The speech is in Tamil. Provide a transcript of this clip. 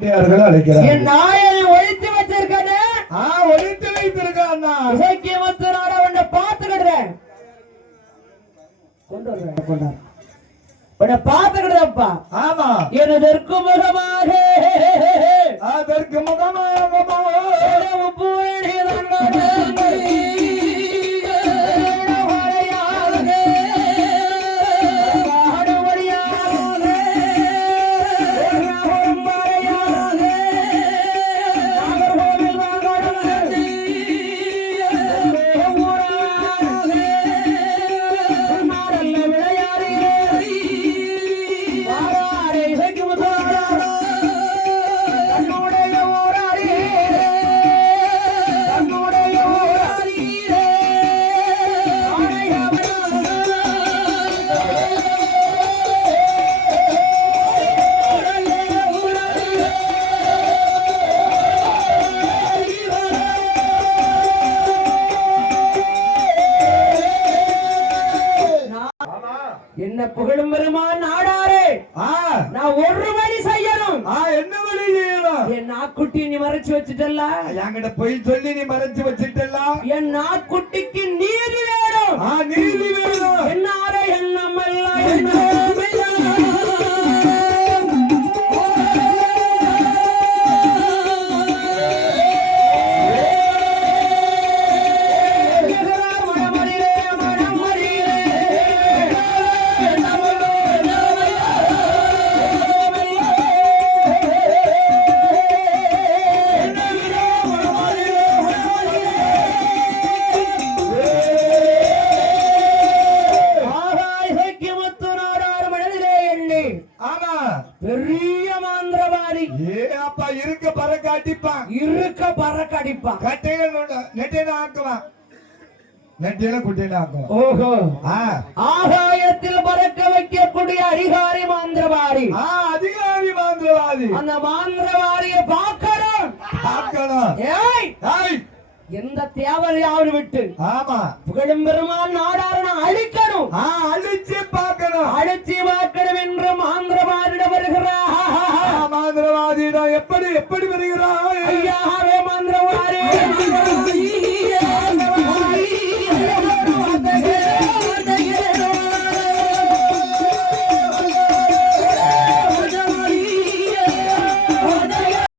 என் நாயை ஒழித்து வச்சிருக்கேன். ஒழித்து வைத்திருக்கான். இசைக்கியமத்து நாட உன்னை பார்த்துக்கிடுறேன். கொண்டு வர்றேன் உன்னை பார்த்துக்கிடுதப்பா. ஆமா எனதற்கு முகமாக அதற்கு முகமாக என்ன புகழும் பெருமான் நாடாரே. நான் ஒரு வழி செய்யணும். என்ன வழி செய்யணும்? என் நாக்குட்டி நீ மறைச்சு வச்சுட்டல்ல. என்கிட்ட போய் சொல்லி நீ மறைச்சு வச்சுட்டல்ல. என் நாக்குட்டிக்கு நீதி வேணும். நீதி வேணும். என்னாரே என்னமெல்லாம் என்ன பெரிய மாந்திரவாதி. அப்பா இருக்க பறக்க அடிப்பான். இருக்க பறக்க அடிப்பான். நெட்டையில ஆக்குவான். நெட்டையில குட்டையில ஆக்குவான். ஓஹோ. ஆகாயத்தில் பறக்க வைக்கக்கூடிய அதிகாரி மாந்திரவாதி. அதிகாரி மாந்திரவாதி. அந்த மாந்திரவாதியை பார்க்கணும். ஏய் எந்த தேவையாவது விட்டு ஆமா புகழும் பெருமான் நாடாரனை அழிக்கணும். அழிச்சு